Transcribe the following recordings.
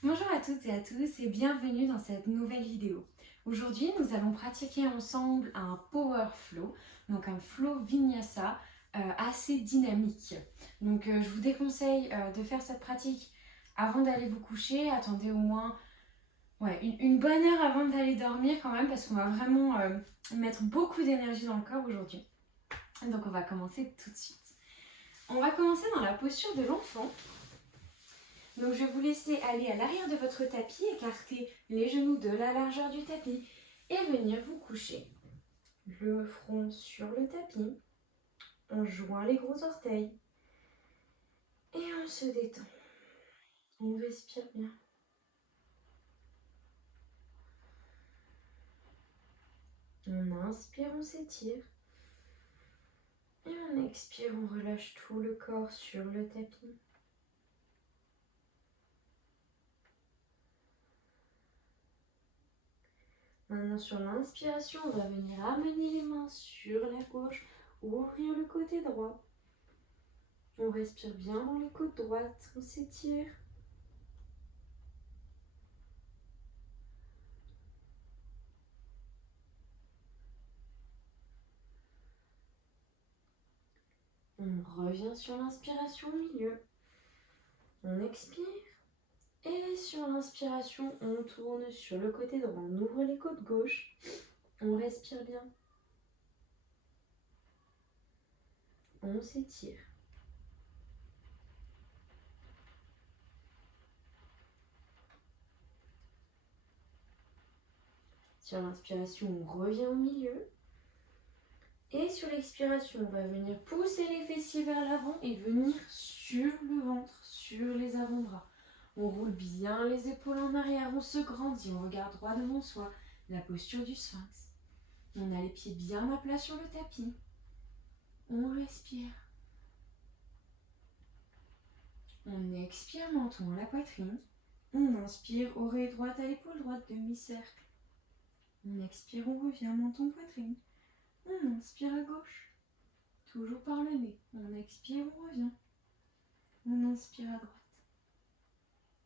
Bonjour à toutes et à tous et bienvenue dans cette nouvelle vidéo. Aujourd'hui, nous allons pratiquer ensemble un power flow, donc un flow vinyasa assez dynamique. Donc je vous déconseille de faire cette pratique avant d'aller vous coucher. Attendez au moins une bonne heure avant d'aller dormir quand même parce qu'on va vraiment mettre beaucoup d'énergie dans le corps aujourd'hui. Donc on va commencer tout de suite. On va commencer dans la posture de l'enfant. Donc je vais vous laisser aller à l'arrière de votre tapis, écarter les genoux de la largeur du tapis et venir vous coucher. Le front sur le tapis, on joint les gros orteils et on se détend. On respire bien. On inspire, on s'étire. Et on expire, on relâche tout le corps sur le tapis. Maintenant, sur l'inspiration, on va venir amener les mains sur la gauche, ouvrir le côté droit. On respire bien dans les côtes droites, on s'étire. On revient sur l'inspiration au milieu. On expire. Et sur l'inspiration, on tourne sur le côté droit. On ouvre les côtes gauches. On respire bien. On s'étire. Sur l'inspiration, on revient au milieu. Et sur l'expiration, on va venir pousser les fessiers vers l'avant et venir sur le ventre, sur les avant-bras. On roule bien les épaules en arrière, on se grandit, on regarde droit devant soi, la posture du sphinx. On a les pieds bien à plat sur le tapis. On respire. On expire, menton à la poitrine. On inspire, oreille droite à l'épaule droite, demi-cercle. On expire, on revient, menton, poitrine. On inspire à gauche, toujours par le nez. On expire, on revient. On inspire à droite.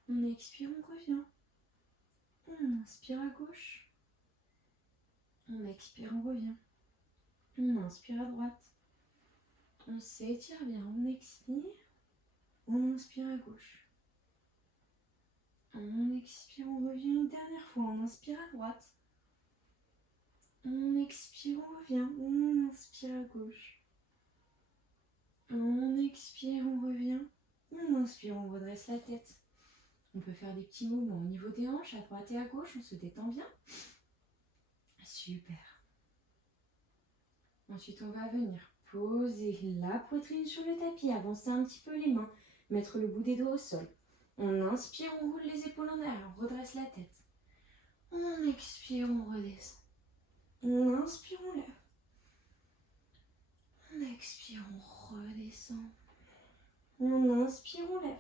On expire, on revient. On inspire à gauche. On expire, on revient. On inspire à droite. On s'étire bien, on expire. On inspire à gauche. On expire, on revient une dernière fois. On inspire à droite. On expire, on revient. On inspire à gauche. On expire, on revient. On inspire, on redresse la tête. On peut faire des petits mouvements au niveau des hanches, à droite et à gauche. On se détend bien. Super. Ensuite, on va venir poser la poitrine sur le tapis, avancer un petit peu les mains, mettre le bout des doigts au sol. On inspire, on roule les épaules en arrière, on redresse la tête. On expire, on redescend. On inspire, on lève. On expire, on redescend. On inspire, on lève.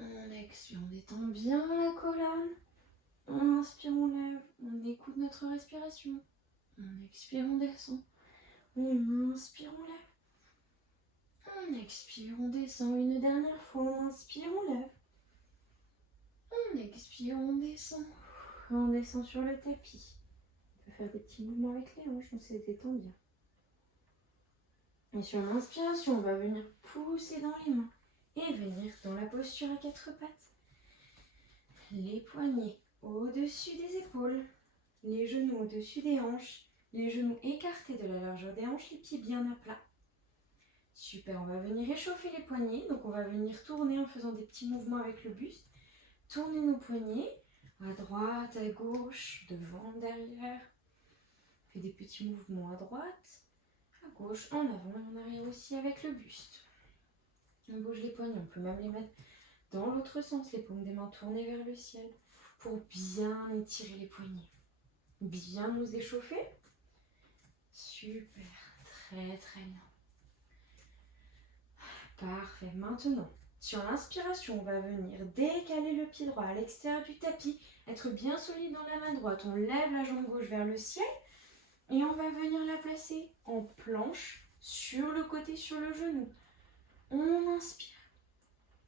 On expire, on détend bien la colonne. On inspire, on lève. On écoute notre respiration. On expire, on descend. On inspire, on lève. On expire, on descend une dernière fois. On inspire, on lève. On expire, on descend. On descend sur le tapis. On peut faire des petits mouvements avec les hanches, on se détend bien. Et sur l'inspiration, on va venir pousser dans les mains et venir dans la posture à quatre pattes. Les poignets au-dessus des épaules, les genoux au-dessus des hanches, les genoux écartés de la largeur des hanches, les pieds bien à plat. Super, on va venir échauffer les poignets. Donc on va venir tourner en faisant des petits mouvements avec le buste. Tourner nos poignets à droite, à gauche, devant, derrière. On fait des petits mouvements à droite, à gauche, en avant et en arrière aussi avec le buste. On bouge les poignets, on peut même les mettre dans l'autre sens, les paumes des mains tournées vers le ciel pour bien étirer les poignets. Bien nous échauffer. Super, très très bien. Parfait, maintenant, sur l'inspiration, on va venir décaler le pied droit à l'extérieur du tapis, être bien solide dans la main droite. On lève la jambe gauche vers le ciel et on va venir la placer en planche sur le côté, sur le genou. On inspire.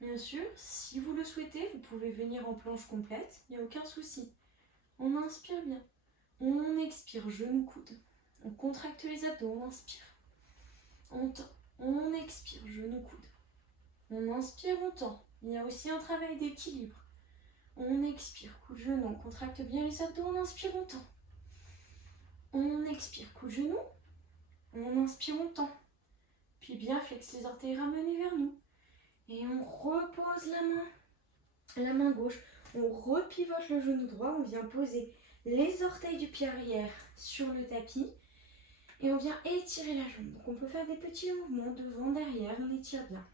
Bien sûr, si vous le souhaitez, vous pouvez venir en planche complète, il n'y a aucun souci. On inspire bien. On expire, genou, coude. On contracte les abdos, on inspire. On tend. On expire, genou, coude. On inspire, on tend. Il y a aussi un travail d'équilibre. On expire, coup de genou, on contracte bien les abdos, on inspire, on tend. On expire, coup de genou, on inspire, on tend. Puis bien flex les orteils ramenés vers nous. Et on repose la main gauche. On repivote le genou droit, on vient poser les orteils du pied arrière sur le tapis. Et on vient étirer la jambe. Donc on peut faire des petits mouvements devant, derrière, on étire bien.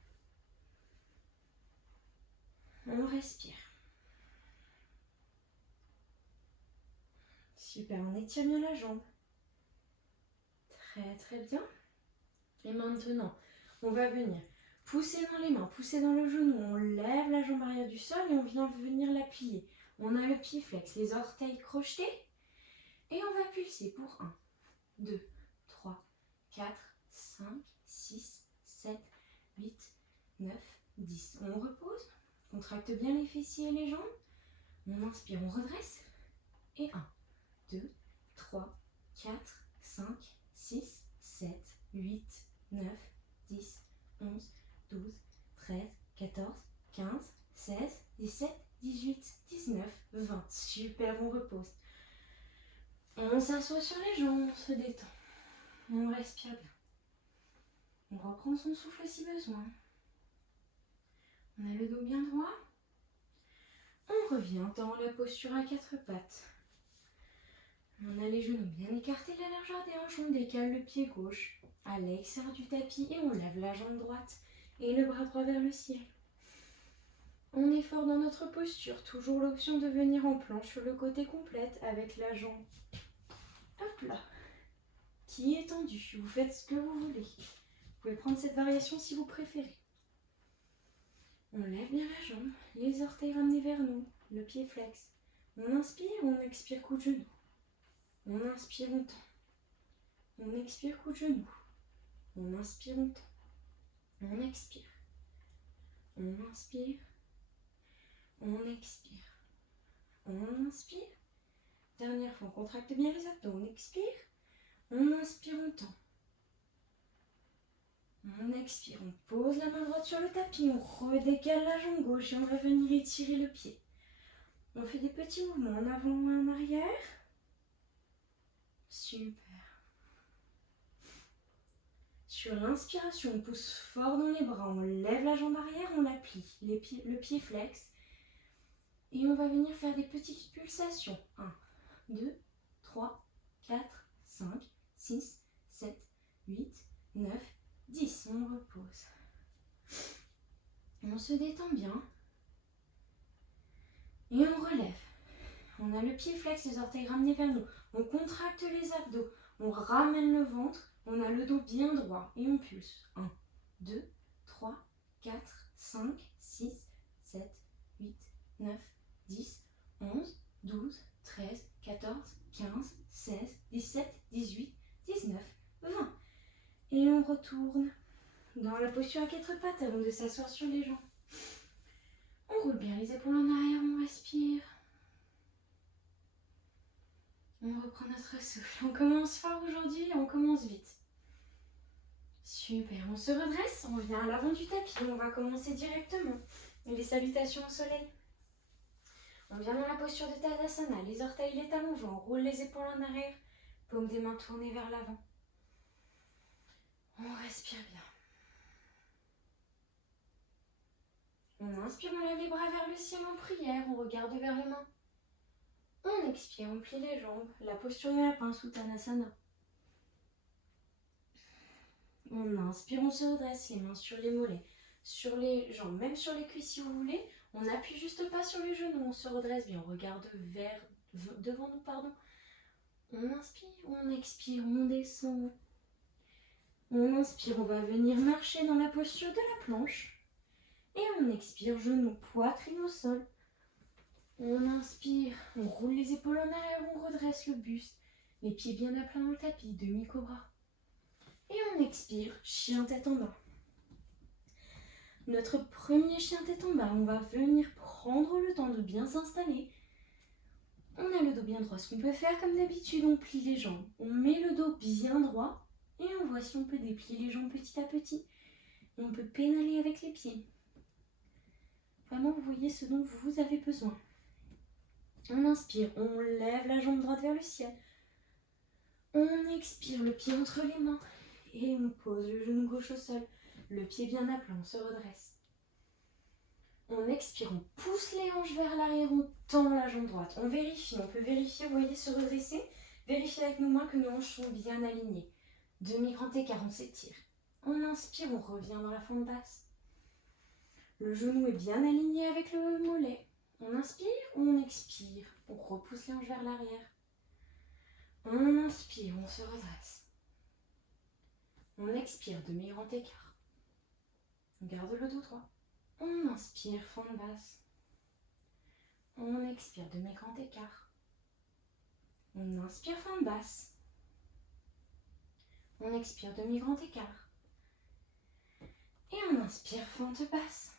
On respire. Super, on étire bien la jambe. Très très bien. Et maintenant, on va venir pousser dans les mains, pousser dans le genou. On lève la jambe arrière du sol et on vient venir la plier. On a le pied flex, les orteils crochetés. Et on va pulser pour 1, 2, 3, 4, 5, 6, 7, 8, 9, 10. On repose. Contracte bien les fessiers et les jambes. On inspire, on redresse. Et 1, 2, 3, 4, 5, 6, 7, 8, 9, 10, 11, 12, 13, 14, 15, 16, 17, 18, 19, 20. Super, on repose. On s'assoit sur les jambes, on se détend. On respire bien. On reprend son souffle si besoin. On a le dos bien droit. On revient dans la posture à quatre pattes. On a les genoux bien écartés, la largeur des hanches. On décale le pied gauche à l'extérieur du tapis et on lève la jambe droite et le bras droit vers le ciel. On est fort dans notre posture. Toujours l'option de venir en planche sur le côté complète avec la jambe. Hop là. Qui est tendue. Vous faites ce que vous voulez. Vous pouvez prendre cette variation si vous préférez. On lève bien la jambe, les orteils ramenés vers nous, le pied flex. On inspire, on expire, coup de genou. On inspire, on tend. On expire, coup de genou. On inspire, on tend. On expire. On inspire. On expire. On inspire. Dernière fois, on contracte bien les abdos. On expire. On inspire, on tend. On expire, on pose la main droite sur le tapis, on redécale la jambe gauche et on va venir étirer le pied. On fait des petits mouvements en avant ou en arrière. Super. Sur l'inspiration, on pousse fort dans les bras, on lève la jambe arrière, on la plie, le pied flex. Et on va venir faire des petites pulsations. 1, 2, 3, 4, 5, 6, 7, 8, 9, 10. On repose. On se détend bien. Et on relève. On a le pied flex, les orteils ramenés vers nous. On contracte les abdos. On ramène le ventre. On a le dos bien droit. Et on pulse. 1, 2, 3, 4, 5, 6, 7, 8, 9, 10, 11, 12, 13, 14, 15, 16, 17, 18, 19, 20. Et on retourne dans la posture à quatre pattes avant de s'asseoir sur les jambes. On roule bien les épaules en arrière, on respire. On reprend notre souffle. On commence fort aujourd'hui et on commence vite. Super, on se redresse, on vient à l'avant du tapis. On va commencer directement les salutations au soleil. On vient dans la posture de Tadasana, les orteils, les talons joints. On roule les épaules en arrière, paume des mains tournées vers l'avant. On respire bien. On inspire, on lève les bras vers le ciel en prière, on regarde vers les mains. On expire, on plie les jambes, la posture de lapin sous Tadasana. On inspire, on se redresse, les mains sur les mollets, sur les jambes, même sur les cuisses si vous voulez. On n'appuie juste pas sur les genoux, on se redresse bien, on regarde devant nous, pardon. On inspire, on expire, on descend. On inspire, on va venir marcher dans la posture de la planche. Et on expire, genoux, poitrine au sol. On inspire, on roule les épaules en arrière, on redresse le buste. Les pieds bien à plat dans le tapis, demi-cobra. Et on expire, chien tête en bas. Notre premier chien tête en bas, on va venir prendre le temps de bien s'installer. On a le dos bien droit. Ce qu'on peut faire comme d'habitude, on plie les jambes. On met le dos bien droit et on voit si on peut déplier les jambes petit à petit. Et on peut pédaler avec les pieds. Vraiment, vous voyez ce dont vous avez besoin. On inspire, on lève la jambe droite vers le ciel. On expire, le pied entre les mains. Et on pose le genou gauche au sol. Le pied bien à plat, on se redresse. On expire, on pousse les hanches vers l'arrière, on tend la jambe droite. On vérifie, on peut vérifier, vous voyez, se redresser. Vérifier avec nos mains que nos hanches sont bien alignées. Demi-grand écart, on s'étire. On inspire, on revient dans la fente basse. Le genou est bien aligné avec le mollet. On inspire, on expire. On repousse les hanches vers l'arrière. On inspire, on se redresse. On expire, demi-grand écart. On garde le dos droit. On inspire, fente basse. On expire, demi-grand écart. On inspire, fente basse. On expire, demi-grand écart. Et on inspire, fente basse.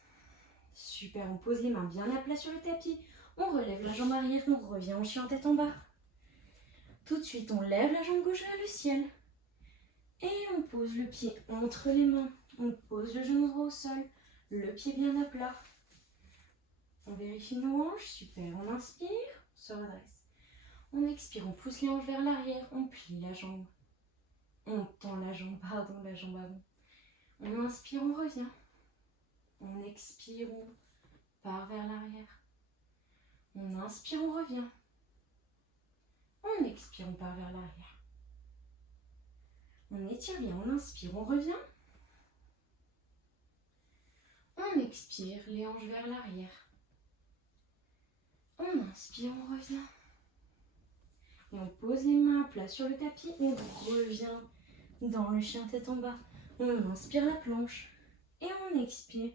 Super, on pose les mains bien à plat sur le tapis. On relève la jambe arrière, on revient en chien tête en bas. Tout de suite, on lève la jambe gauche vers le ciel. Et on pose le pied entre les mains. On pose le genou droit au sol. Le pied bien à plat. On vérifie nos hanches. Super, on inspire, on se redresse. On expire, on pousse les hanches vers l'arrière. On plie la jambe. On tend la jambe avant. On inspire, on revient. On expire, on part vers l'arrière. On inspire, on revient. On expire, on part vers l'arrière. On étire bien, on inspire, on revient. On expire, les hanches vers l'arrière. On inspire, on revient. Et on pose les mains à plat sur le tapis. On revient dans le chien tête en bas. On inspire la planche. Et on expire,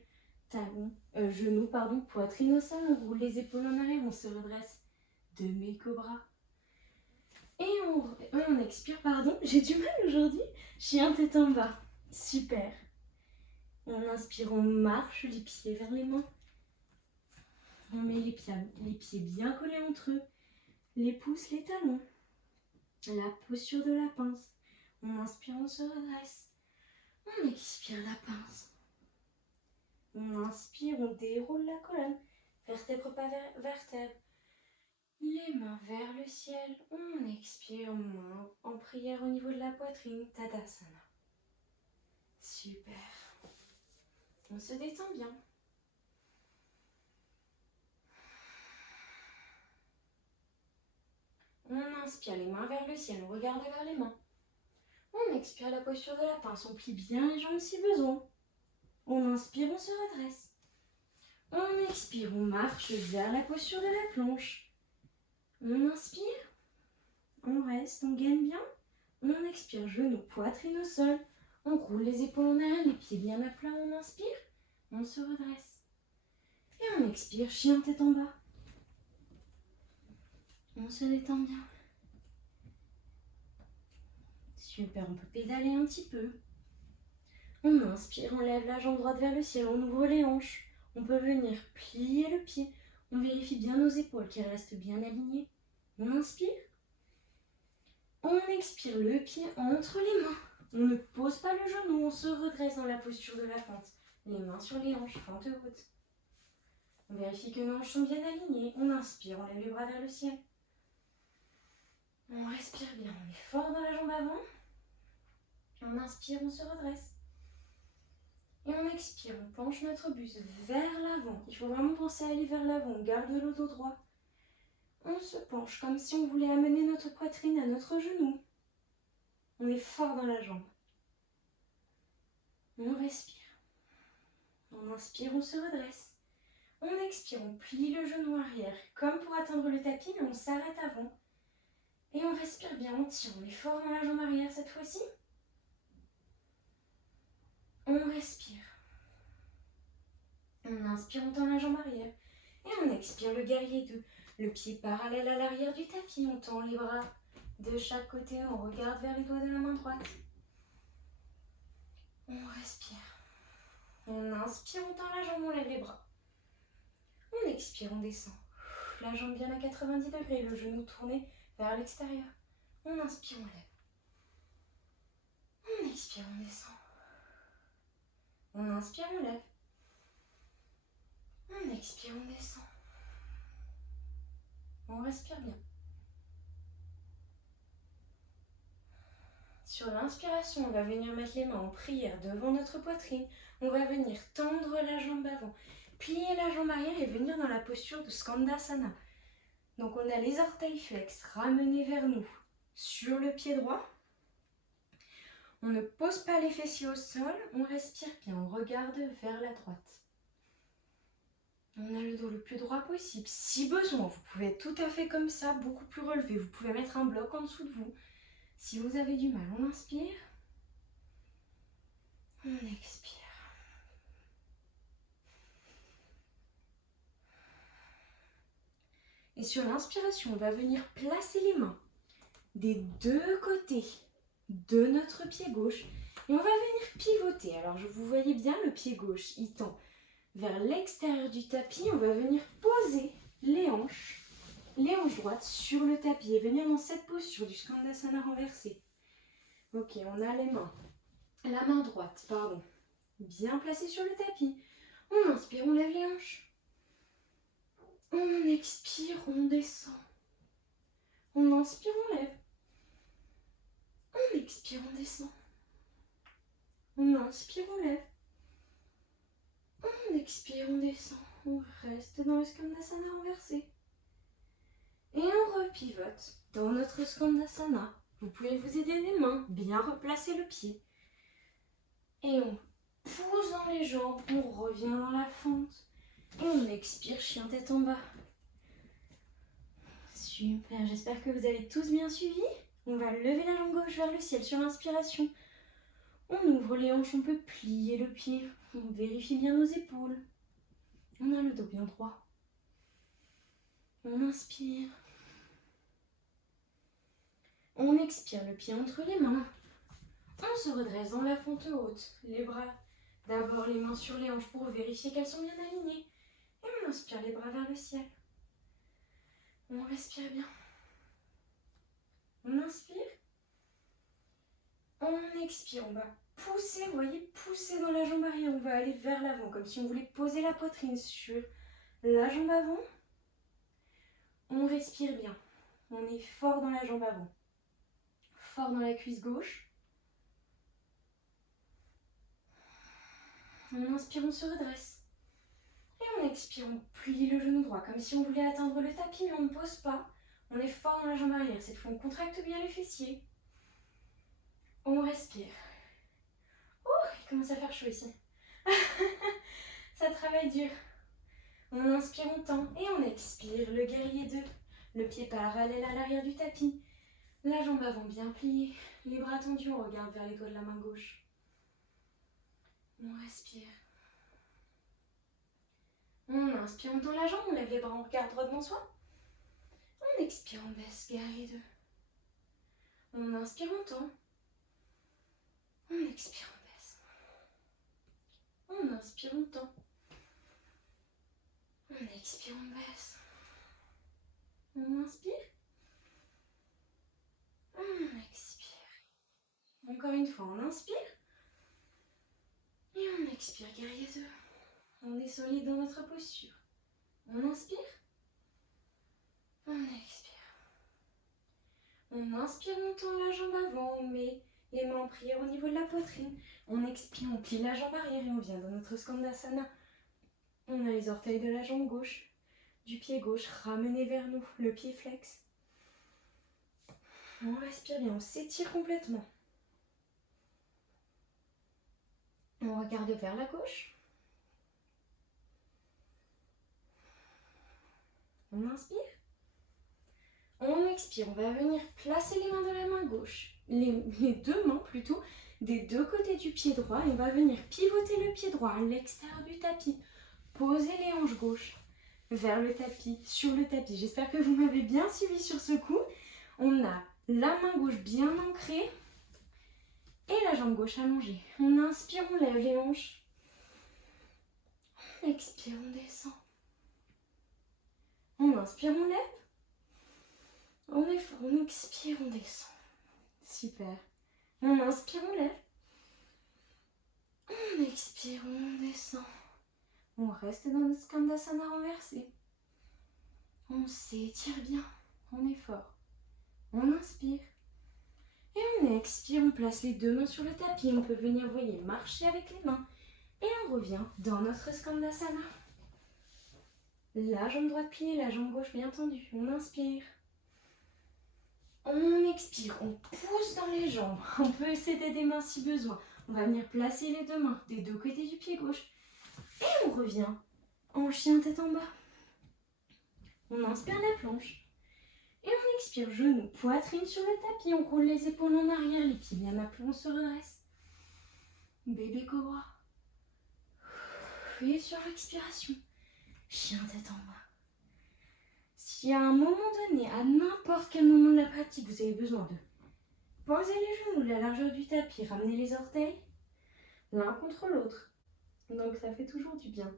genou, poitrine au sol. On roule les épaules en arrière, on se redresse. Demi-cobra. Et on expire, j'ai du mal aujourd'hui. Chien tête en bas. Super. On inspire, on marche les pieds vers les mains. On met les pieds bien collés entre eux. Les pouces, les talons. La posture de la pince. On inspire, on se redresse. On expire la pince. On inspire, on déroule la colonne. Vertèbre par vertèbre. Les mains vers le ciel. On expire, main en prière au niveau de la poitrine. Tadasana. Super. On se détend bien. On inspire, les mains vers le ciel, on regarde vers les mains. On expire la posture de la pince, on plie bien les jambes si besoin. On inspire, on se redresse. On expire, on marche vers la posture de la planche. On inspire, on reste, on gaine bien. On expire, genou, poitrine au sol. On roule les épaules en arrière, les pieds bien à plat, on inspire. On se redresse. Et on expire, chien tête en bas. On se détend bien. Super, on peut pédaler un petit peu. On inspire, on lève la jambe droite vers le ciel, on ouvre les hanches. On peut venir plier le pied. On vérifie bien nos épaules qu'elles restent bien alignées. On inspire. On expire le pied entre les mains. On ne pose pas le genou, on se redresse dans la posture de la fente. Les mains sur les hanches, fente haute. On vérifie que nos hanches sont bien alignées. On inspire, on lève les bras vers le ciel. On respire bien, on est fort dans la jambe avant. On inspire, on se redresse. Et on expire, on penche notre buste vers l'avant. Il faut vraiment penser à aller vers l'avant. On garde le dos droit. On se penche comme si on voulait amener notre poitrine à notre genou. On est fort dans la jambe. On respire. On inspire, on se redresse. On expire, on plie le genou arrière comme pour atteindre le tapis, mais on s'arrête avant. Et on respire bien, on tire. On est fort dans la jambe arrière cette fois-ci. On respire. On inspire, on tend la jambe arrière. Et on expire le guerrier 2. Le pied parallèle à l'arrière du tapis. On tend les bras de chaque côté. On regarde vers les doigts de la main droite. On respire. On inspire, on tend la jambe, on lève les bras. On expire, on descend. La jambe bien à 90 degrés, le genou tourné vers l'extérieur. On inspire, on lève. On expire, on descend. On inspire, on lève. On expire, on descend. On respire bien. Sur l'inspiration, on va venir mettre les mains en prière devant notre poitrine. On va venir tendre la jambe avant, plier la jambe arrière et venir dans la posture de Skandasana. Donc on a les orteils flex ramenés vers nous sur le pied droit. On ne pose pas les fessiers au sol, on respire bien, on regarde vers la droite. On a le dos le plus droit possible. Si besoin, vous pouvez être tout à fait comme ça, beaucoup plus relevé. Vous pouvez mettre un bloc en dessous de vous. Si vous avez du mal, on inspire. On expire. Et sur l'inspiration, on va venir placer les mains des deux côtés de notre pied gauche. Et on va venir pivoter. Alors, vous voyez bien, le pied gauche, il tend vers l'extérieur du tapis. On va venir poser les hanches droites sur le tapis et venir dans cette posture du Skandasana renversé. Ok, on a la main droite, bien placée sur le tapis. On inspire, on lève les hanches. On expire, on descend. On inspire, on lève. On expire, on descend. On inspire, on lève. On expire, on descend. On reste dans le Skandasana renversé. Et on repivote dans notre Skandasana. Vous pouvez vous aider des mains, bien replacer le pied. Et on pousse dans les jambes, on revient dans la fente. Et on expire, chien tête en bas. Super, j'espère que vous avez tous bien suivi. On va lever la jambe gauche vers le ciel sur l'inspiration. On ouvre les hanches, on peut plier le pied. On vérifie bien nos épaules. On a le dos bien droit. On inspire. On expire, le pied entre les mains. On se redresse dans la fente haute. Les bras, d'abord les mains sur les hanches pour vérifier qu'elles sont bien alignées. Et on inspire les bras vers le ciel. On respire bien. On inspire. On expire. On va pousser, vous voyez, pousser dans la jambe arrière. On va aller vers l'avant, comme si on voulait poser la poitrine sur la jambe avant. On respire bien. On est fort dans la jambe avant. Fort dans la cuisse gauche. On inspire, on se redresse. Et on expire, on plie le genou droit, comme si on voulait atteindre le tapis, mais on ne pose pas. On est fort dans la jambe arrière. Cette fois, on contracte bien les fessiers. On respire. Oh, il commence à faire chaud ici. Ça travaille dur. On inspire, on tend et on expire. Le guerrier 2. Le pied parallèle à l'arrière du tapis. La jambe avant bien pliée. Les bras tendus, on regarde vers les doigts de la main gauche. On respire. On inspire, on tend la jambe, on lève les bras, on regarde droit devant soi. On expire, on baisse, guerrier 2. On inspire, on tend. On expire, on baisse. On inspire, on tend. On expire, on baisse. On inspire. On expire. Encore une fois, on inspire. Et on expire, guerrier 2. On est solide dans notre posture. On inspire. On expire. On inspire, on tend la jambe avant, on met les mains en prière au niveau de la poitrine. On expire, on plie la jambe arrière et on vient dans notre Skandasana. On a les orteils de la jambe gauche, du pied gauche ramenés vers nous, le pied flex. On respire bien, on s'étire complètement. On regarde vers la gauche. On inspire. On expire, on va venir placer les mains de la main gauche, les deux mains plutôt, des deux côtés du pied droit et on va venir pivoter le pied droit à l'extérieur du tapis. Poser les hanches gauches vers le tapis, sur le tapis. J'espère que vous m'avez bien suivi sur ce coup. On a la main gauche bien ancrée et la jambe gauche allongée. On inspire, on lève les hanches. On expire, on descend. On inspire, on lève. On est fort, on expire, on descend. Super. On inspire, on lève. On expire, on descend. On reste dans notre Skandasana renversé. On s'étire bien. On est fort. On inspire. Et on expire, on place les deux mains sur le tapis. On peut venir, vous voyez, marcher avec les mains. Et on revient dans notre Skandasana. La jambe droite pliée, la jambe gauche bien tendue. On inspire. On expire, on pousse dans les jambes. On peut s'aider des mains si besoin. On va venir placer les deux mains des deux côtés du pied gauche. Et on revient en chien tête en bas. On inspire la planche. Et on expire, genoux, poitrine sur le tapis. On roule les épaules en arrière, les pieds bien à plat, on se redresse. Bébé cobra. Et sur l'expiration, chien tête en bas. Si à un moment donné, à n'importe quel moment de la pratique, vous avez besoin de poser les genoux de la largeur du tapis, ramener les orteils l'un contre l'autre. Donc ça fait toujours du bien.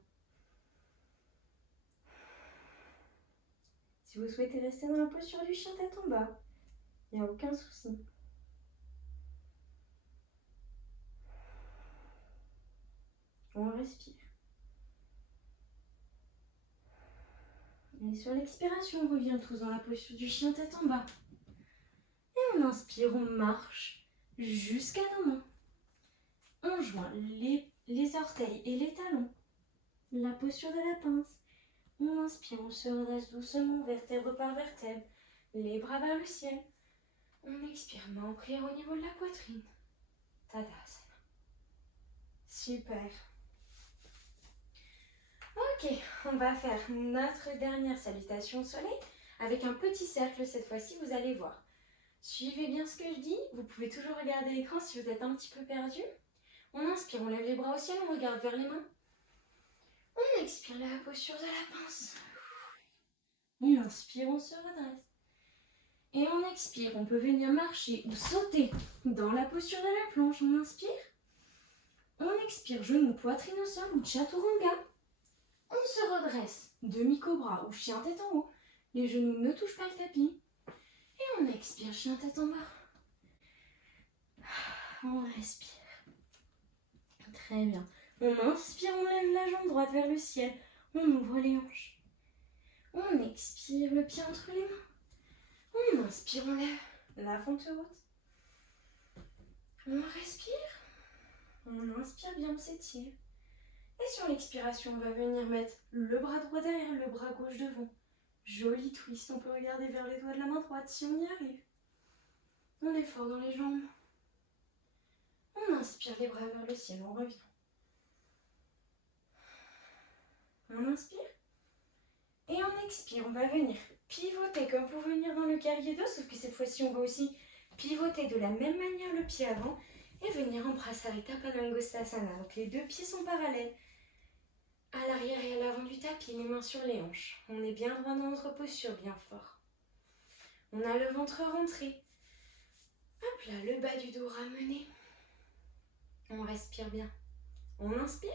Si vous souhaitez rester dans la posture du chien tête en bas, il n'y a aucun souci. On respire. Et sur l'expiration, on revient tous dans la posture du chien tête en bas. Et on inspire, on marche jusqu'à nos mains. On joint les orteils et les talons. La posture de la pince. On inspire, on se redresse doucement, vertèbre par vertèbre. Les bras vers le ciel. On expire, main en prière au niveau de la poitrine. Tadasana. Super. Ok, on va faire notre dernière salutation au soleil avec un petit cercle cette fois-ci, vous allez voir. Suivez bien ce que je dis, vous pouvez toujours regarder l'écran si vous êtes un petit peu perdu. On inspire, on lève les bras au ciel, on regarde vers les mains. On expire la posture de la pince. On inspire, on se redresse. Et on expire, on peut venir marcher ou sauter dans la posture de la planche. On inspire. On expire, genoux, poitrine au sol ou chaturanga. On se redresse, demi-cobra ou chien tête en haut. Les genoux ne touchent pas le tapis. Et on expire, chien tête en bas. On respire. Très bien. On inspire, on lève la jambe droite vers le ciel. On ouvre les hanches. On expire, le pied entre les mains. On inspire, on lève la fente haute. On respire. On inspire bien, on s'étire. Et sur l'expiration, on va venir mettre le bras droit derrière, le bras gauche devant. Joli twist, on peut regarder vers les doigts de la main droite si on y arrive. On est fort dans les jambes. On inspire les bras vers le ciel, on revient. On inspire. Et on expire, on va venir pivoter comme pour venir dans le guerrier 2, sauf que cette fois-ci, on va aussi pivoter de la même manière le pied avant et venir en Prasarita Padangusthasana. Donc les deux pieds sont parallèles. À l'arrière et à l'avant du tapis, les mains sur les hanches. On est bien droit dans notre posture, bien fort. On a le ventre rentré. Hop là, le bas du dos ramené. On respire bien. On inspire.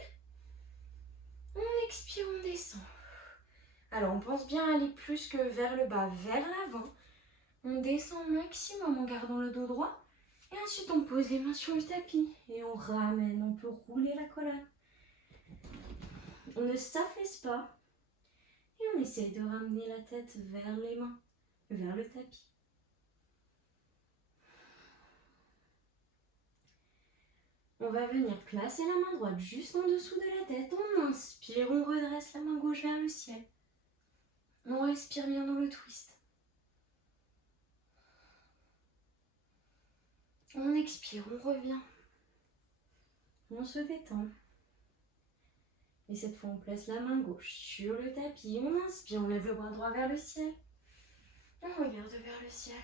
On expire, on descend. Alors, on pense bien aller plus que vers le bas, vers l'avant. On descend au maximum en gardant le dos droit. Et ensuite, on pose les mains sur le tapis. Et on ramène, on peut rouler la colonne. On ne s'affaisse pas. Et on essaie de ramener la tête vers les mains, vers le tapis. On va venir placer la main droite juste en dessous de la tête. On inspire, on redresse la main gauche vers le ciel. On respire bien dans le twist. On expire, on revient. On se détend. Et cette fois, on place la main gauche sur le tapis. On inspire, on lève le bras droit vers le ciel. On regarde vers le ciel.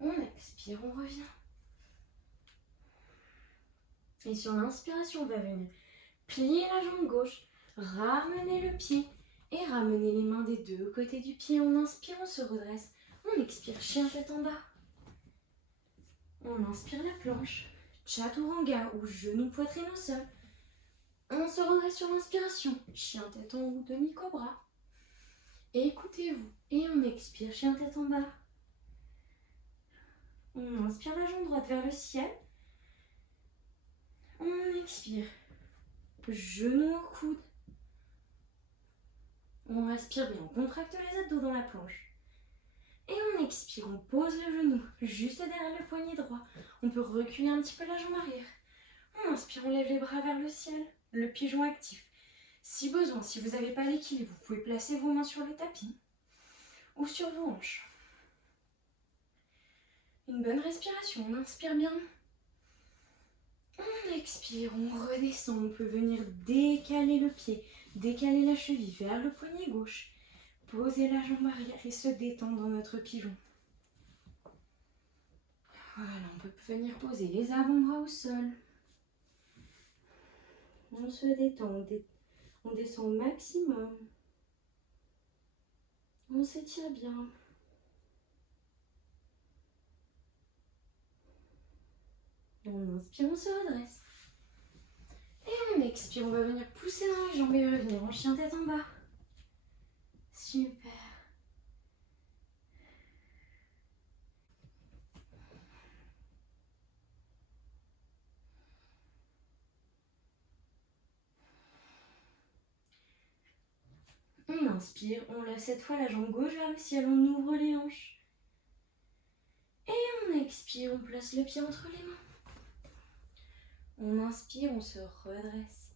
On expire, on revient. Et sur l'inspiration, on va venir plier la jambe gauche, ramener le pied et ramener les mains des deux côtés du pied. On inspire, on se redresse. On expire, chien tête en bas. On inspire la planche. chaturanga ou genou poitrine au sol. On se redresse sur l'inspiration, chien tête en haut, demi-cobra. Écoutez-vous et on expire, chien tête en bas. On inspire la jambe droite vers le ciel. On expire, genou au coude. On respire bien, on contracte les abdos dans la planche. Et on expire, on pose le genou juste derrière le poignet droit. On peut reculer un petit peu la jambe arrière. On inspire, on lève les bras vers le ciel, le pigeon actif. Si besoin, si vous n'avez pas l'équilibre, vous pouvez placer vos mains sur le tapis ou sur vos hanches. Une bonne respiration, on inspire bien. On expire, on redescend. On peut venir décaler le pied, décaler la cheville vers le poignet gauche. Poser la jambe arrière et se détendre dans notre pigeon. Voilà, on peut venir poser les avant-bras au sol. On se détend, on descend au maximum. On s'étire bien. On inspire, on se redresse. Et on expire, on va venir pousser dans les jambes et revenir en chien tête en bas. Super. On inspire, on lève cette fois la jambe gauche vers le ciel, on ouvre les hanches. Et on expire, on place le pied entre les mains. On inspire, on se redresse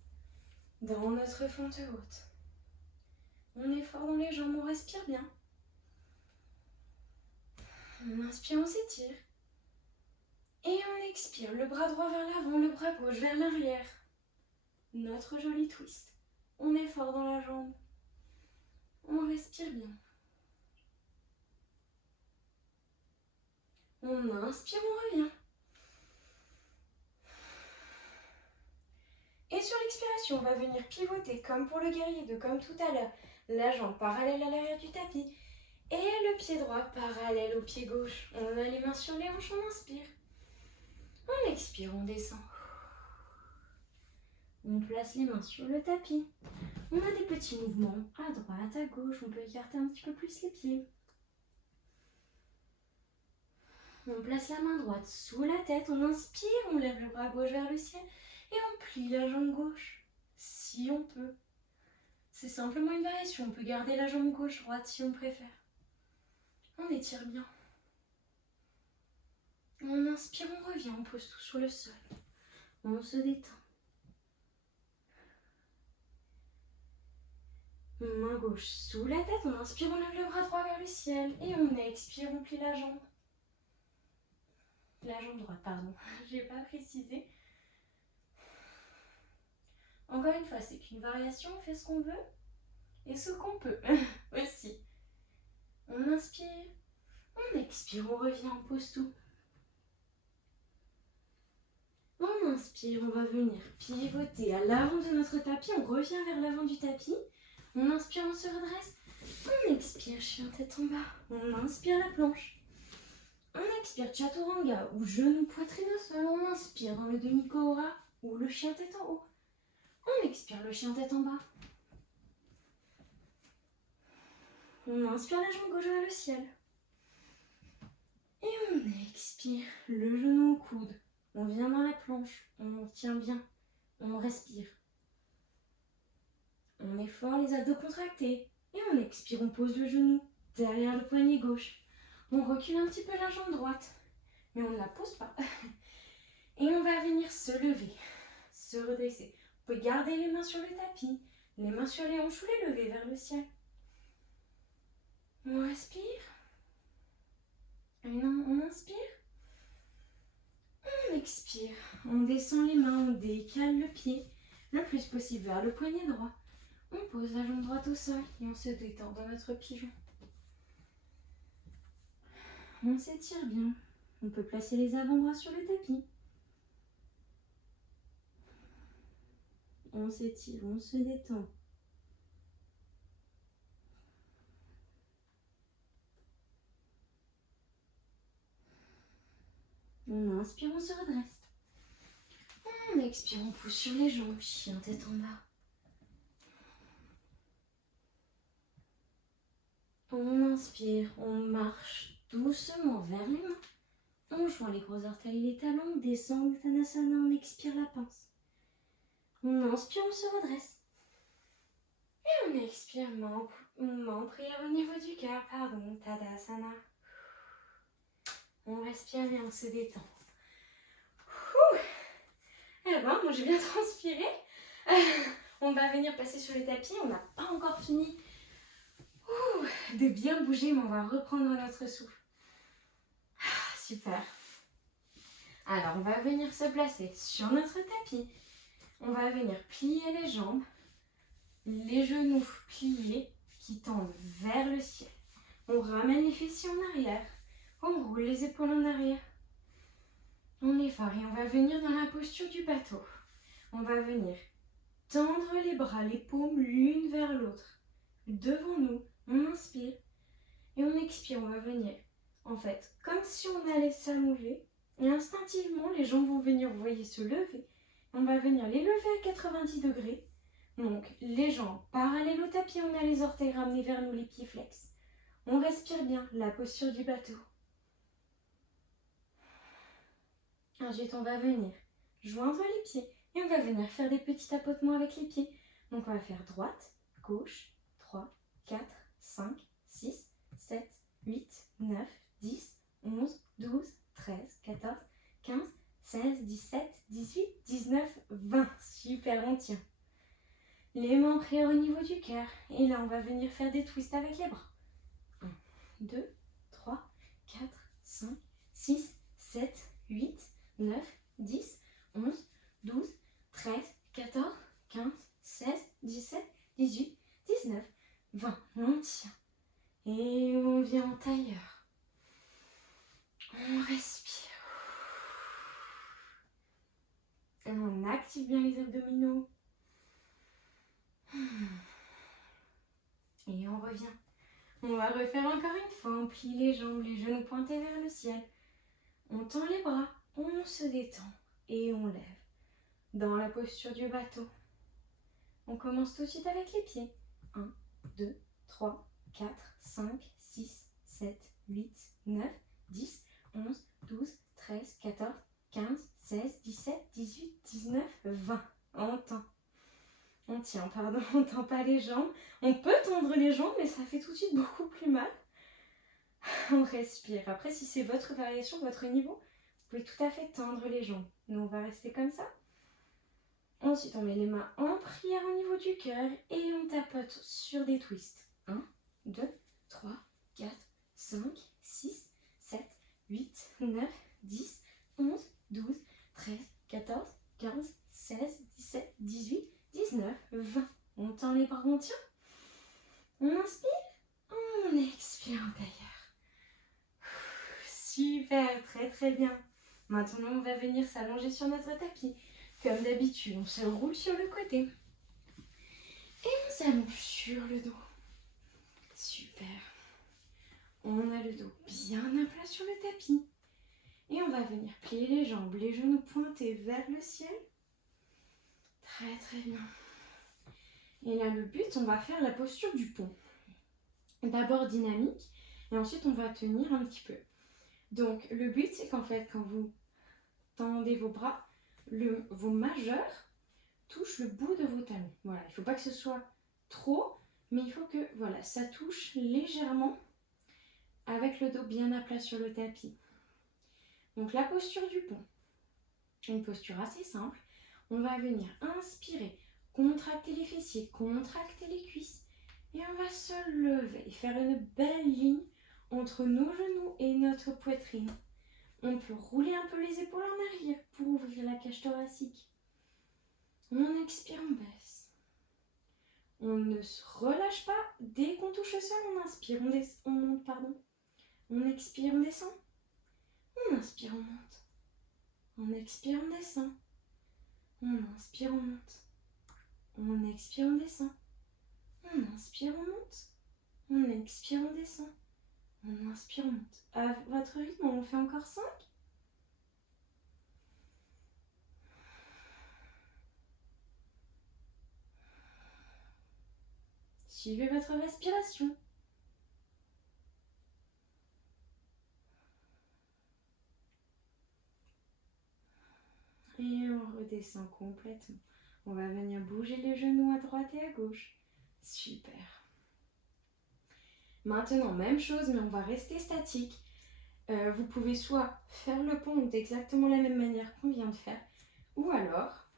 dans notre fente haute. On est fort dans les jambes, on respire bien. On inspire, on s'étire. Et on expire, le bras droit vers l'avant, le bras gauche vers l'arrière. Notre joli twist. On est fort dans la jambe. On respire bien. On inspire, on revient. Et sur l'expiration, on va venir pivoter comme pour le guerrier 2, comme tout à l'heure. La jambe parallèle à l'arrière du tapis. Et le pied droit parallèle au pied gauche. On a les mains sur les hanches, on inspire. On expire, on descend. On place les mains sur le tapis. On a des petits mouvements à droite, à gauche. On peut écarter un petit peu plus les pieds. On place la main droite sous la tête. On inspire, on lève le bras gauche vers le ciel. Et on plie la jambe gauche, si on peut. C'est simplement une variation. On peut garder la jambe gauche droite si on préfère. On étire bien. On inspire, on revient, on pose tout sur le sol. On se détend. Main gauche sous la tête, on inspire, on lève le bras droit vers le ciel. Et on expire, on plie la jambe. La jambe droite, pardon, je n'ai pas précisé. Encore une fois, c'est qu'une variation, on fait ce qu'on veut et ce qu'on peut aussi. On inspire, on expire, on revient, on pose tout. On inspire, on va venir pivoter à l'avant de notre tapis, on revient vers l'avant du tapis. On inspire, on se redresse. On expire, chien tête en bas. On inspire la planche. On expire, chaturanga ou genou poitrine au sol. On inspire dans le demi-cobra ou le chien tête en haut. On expire, le chien tête en bas. On inspire la jambe gauche vers le ciel. Et on expire, le genou au coude. On vient dans la planche, on tient bien, on respire. On est fort, les abdos contractés. Et on expire, on pose le genou derrière le poignet gauche. On recule un petit peu la jambe droite, mais on ne la pose pas. Et on va venir se lever, se redresser. Vous pouvez garder les mains sur le tapis, les mains sur les hanches ou les lever vers le ciel. On respire. Et non, on inspire. On expire. On descend les mains, on décale le pied le plus possible vers le poignet droit. On pose la jambe droite au sol et on se détend dans notre pigeon. On s'étire bien. On peut placer les avant-bras sur le tapis. On s'étire, on se détend. On inspire, on se redresse. expire, on pousse sur les jambes, chien tête en bas. On inspire, on marche doucement vers les mains. On joint les gros orteils et les talons, on descend Uttanasana, on expire la pince. On inspire, on se redresse. Et on expire, main en prière au niveau du cœur, pardon, Tadasana. On respire bien, on se détend. Eh ben, moi j'ai bien transpiré. On va venir passer sur le tapis, on n'a pas encore fini de bien bouger, mais on va reprendre notre souffle. Super. Alors, on va venir se placer sur notre tapis. On va venir plier les jambes, les genoux pliés qui tendent vers le ciel. On ramène les fessiers en arrière. On roule les épaules en arrière. On effare et on va venir dans la posture du bateau. On va venir tendre les bras, les paumes l'une vers l'autre. Devant nous, on inspire et on expire. On va venir, en fait, comme si on allait s'allonger. Et instinctivement, les jambes vont venir, vous voyez, se lever. On va venir les lever à 90 degrés. Donc, les jambes parallèles au tapis, on a les orteils ramenés vers nous, les pieds flex. On respire bien, la posture du bateau. Ensuite, on va venir joindre les pieds et on va venir faire des petits tapotements avec les pieds. Donc, on va faire droite, gauche, 3, 4, 5, 6, 7, 8, 9, 10, 11, 12, 13, 14, 15, 16, 17, 18, 19, 20. Super, on tient. Les mains en prière au niveau du cœur. Et là, on va venir faire des twists avec les bras. 1, 2, 3, 4, 5, 6, 7, 8, 9, 10, 11, 12, 13, 14, 15, 16, 17, 18, 19, 20. On tient. Et on vient en tailleur. On respire. Et on active bien les abdominaux. Et on revient. On va refaire encore une fois. On plie les jambes, les genoux pointés vers le ciel. On tend les bras, on se détend et on lève. Dans la posture du bateau. On commence tout de suite avec les pieds. 1, 2, 3, 4, 5, 6, 7, 8, 9, 10, 11, 12, 13, 14, 15, 16, 17, 18, 19, 20. On tient, pardon, on tend pas les jambes. On peut tendre les jambes, mais ça fait tout de suite beaucoup plus mal. On respire. Après, si c'est votre variation, votre niveau, vous pouvez tout à fait tendre les jambes. Nous, on va rester comme ça. Ensuite, on met les mains en prière au niveau du cœur et on tapote sur des twists. 1, 2, 3, 4, 5, 6, 7, 8, 9, 10, 11, 12, 13, 14, 15, 16, 17, 18, 19, 20. On tend les bras, on tient. On inspire, on expire en tailleur. Super, très très bien. Maintenant, on va venir s'allonger sur notre tapis. Comme d'habitude, on se roule sur le côté. Et on s'allonge sur le dos. Super. On a le dos bien à plat sur le tapis. Et on va venir plier les jambes, les genoux pointés vers le ciel. Très très bien. Et là, le but, on va faire la posture du pont. D'abord dynamique, et ensuite on va tenir un petit peu. Donc, le but, c'est qu'en fait, quand vous tendez vos bras, vos majeurs touchent le bout de vos talons. Voilà, il ne faut pas que ce soit trop, mais il faut que voilà, ça touche légèrement avec le dos bien à plat sur le tapis. Donc, la posture du pont, une posture assez simple. On va venir inspirer, contracter les fessiers, contracter les cuisses. Et on va se lever et faire une belle ligne entre nos genoux et notre poitrine. On peut rouler un peu les épaules en arrière pour ouvrir la cage thoracique. On expire, on baisse. On ne se relâche pas. Dès qu'on touche le sol, on inspire, on monte, pardon. On expire, on descend. On inspire, on monte. On expire, on descend. On inspire, on monte. On expire, on descend. On inspire, on monte. On expire, on descend. On inspire, on monte. À votre rythme, on fait encore 5. Suivez votre respiration. Et on redescend complètement. On va venir bouger les genoux à droite et à gauche. Super. Maintenant, même chose, mais on va rester statique. Vous pouvez soit faire le pont d'exactement la même manière qu'on vient de faire, ou alors,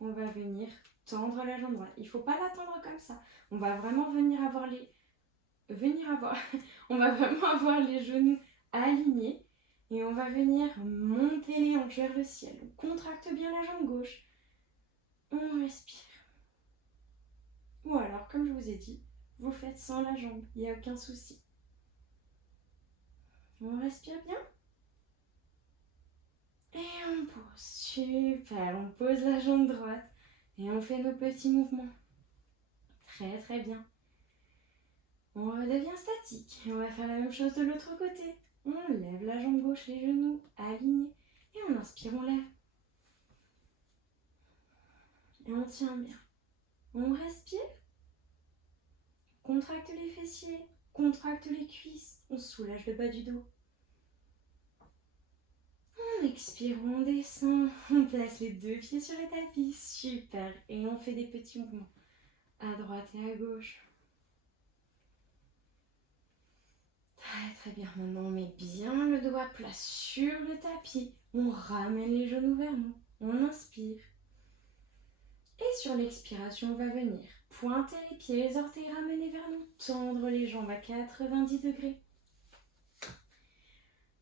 on va venir tendre la jambe droite. Il ne faut pas la tendre comme ça. On va vraiment on va vraiment avoir les genoux alignés et on va venir monter les hanches vers le ciel. On contracte bien la jambe gauche. On respire. Ou alors, comme je vous ai dit, vous faites sans la jambe. Il n'y a aucun souci. On respire bien. Et on pose. Super. On pose la jambe droite. Et on fait nos petits mouvements. Très très bien. On redevient statique. On va faire la même chose de l'autre côté. On lève la jambe gauche, les genoux alignés. Et on inspire, on lève. Et on tient bien. On respire. Contracte les fessiers. Contracte les cuisses. On soulage le bas du dos. On expire, on descend. On place les deux pieds sur le tapis. Super. Et on fait des petits mouvements. À droite et à gauche. Très très bien. Maintenant, on met bien le doigt plat sur le tapis. On ramène les genoux vers nous. On inspire. Et sur l'expiration, on va venir pointer les pieds, les orteils ramenés vers nous. Tendre les jambes à 90 degrés.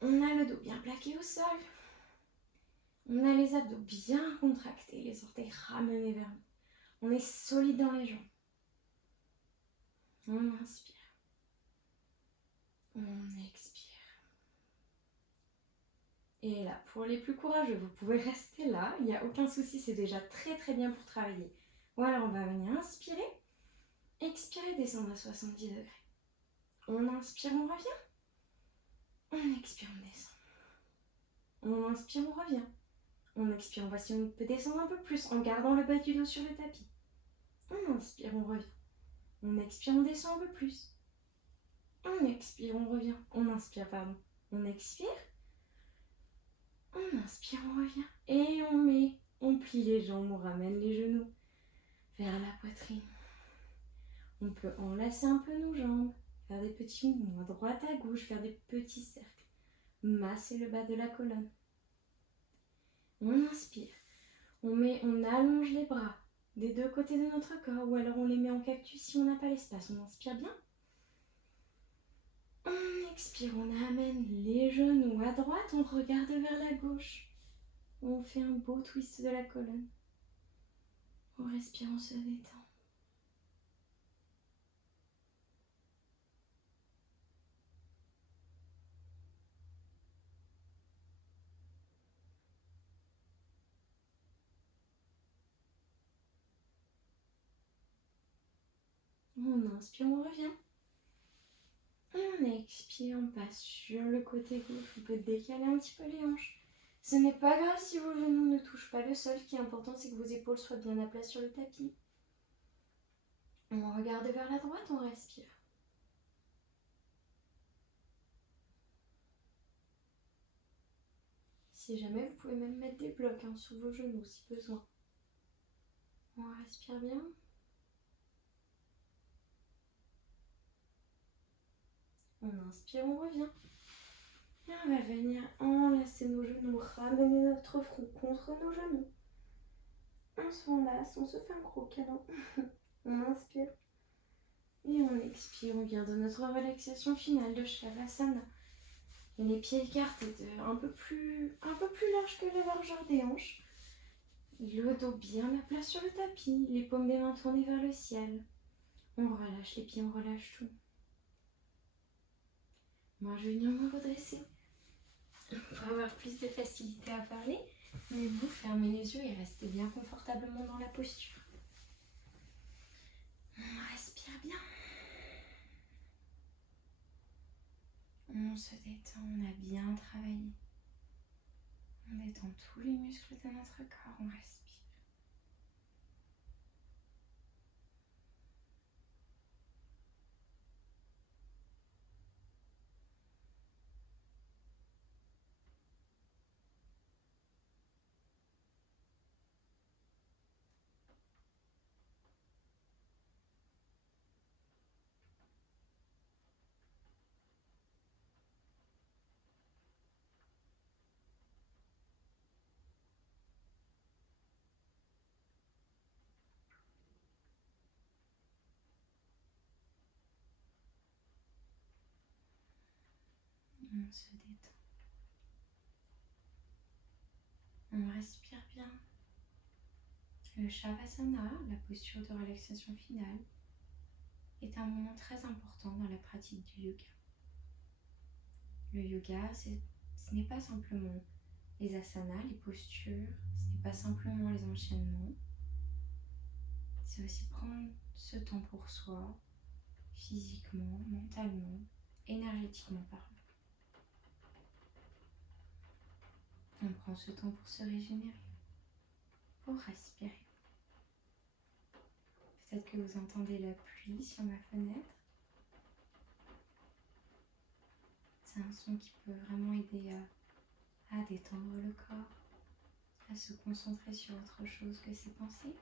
On a le dos bien plaqué au sol. On a les abdos bien contractés, les orteils ramenés vers nous. On est solide dans les jambes. On inspire. On expire. Et là, pour les plus courageux, vous pouvez rester là. Il n'y a aucun souci, c'est déjà très très bien pour travailler. Ou alors on va venir inspirer. Expirer, descendre à 70 degrés. On inspire, on revient. On expire, on descend. On inspire, on revient. On expire, on voit si on peut descendre un peu plus en gardant le bas du dos sur le tapis. On inspire, on revient. On expire, on descend un peu plus. On expire, on revient. On inspire, pardon. On expire. On inspire, on revient. Et on plie les jambes, on ramène les genoux vers la poitrine. On peut enlacer un peu nos jambes, faire des petits mouvements à droite, à gauche, faire des petits cercles. Masser le bas de la colonne. On inspire. On allonge les bras des deux côtés de notre corps ou alors on les met en cactus si on n'a pas l'espace. On inspire bien. On expire, on amène les genoux à droite, on regarde vers la gauche. On fait un beau twist de la colonne. On respire, on se détend. On inspire, on revient. On expire, on passe sur le côté gauche. On peut décaler un petit peu les hanches. Ce n'est pas grave si vos genoux ne touchent pas le sol. Ce qui est important, c'est que vos épaules soient bien à plat sur le tapis. On regarde vers la droite, on respire. Si jamais, vous pouvez même mettre des blocs sous vos genoux si besoin. On respire bien. On inspire, on revient. Et on va venir enlacer nos genoux, ramener notre front contre nos genoux. On s'enlace, on se fait un gros câlin. On inspire. Et on expire, on garde notre relaxation finale de Shavasana. Les pieds écartés un peu plus large que la largeur des hanches. Le dos bien à plat sur le tapis, les paumes des mains tournées vers le ciel. On relâche les pieds, on relâche tout. Moi, je vais venir me redresser pour avoir plus de facilité à parler. Mais vous, fermez les yeux et restez bien confortablement dans la posture. On respire bien. On se détend, on a bien travaillé. On détend tous les muscles de notre corps, on respire. On se détend. On respire bien. Le Shavasana, la posture de relaxation finale, est un moment très important dans la pratique du yoga. Le yoga, ce n'est pas simplement les asanas, les postures, ce n'est pas simplement les enchaînements. C'est aussi prendre ce temps pour soi, physiquement, mentalement, énergétiquement parlant. On prend ce temps pour se régénérer, pour respirer. Peut-être que vous entendez la pluie sur ma fenêtre. C'est un son qui peut vraiment aider à détendre le corps, à se concentrer sur autre chose que ses pensées.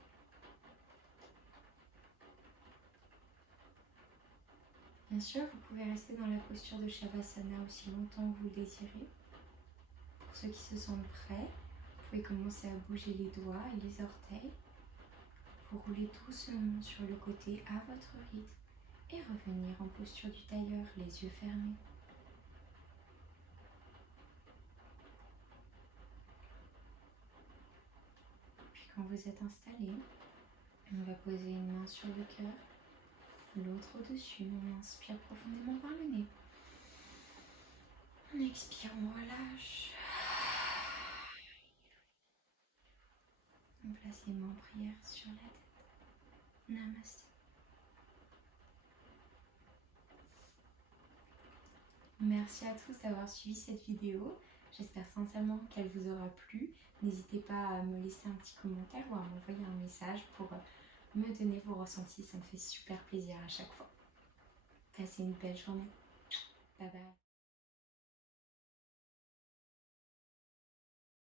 Bien sûr, vous pouvez rester dans la posture de Shavasana aussi longtemps que vous le désirez. Pour ceux qui se sentent prêts, vous pouvez commencer à bouger les doigts et les orteils pour rouler doucement sur le côté à votre rythme et revenir en posture du tailleur, les yeux fermés. Puis quand vous êtes installé, on va poser une main sur le cœur, l'autre au-dessus. On inspire profondément par le nez. On expire, on relâche. On place les mains en prière sur la tête. Namasté. Merci à tous d'avoir suivi cette vidéo. J'espère sincèrement qu'elle vous aura plu. N'hésitez pas à me laisser un petit commentaire ou à m'envoyer un message pour me donner vos ressentis. Ça me fait super plaisir à chaque fois. Passez une belle journée. Bye bye.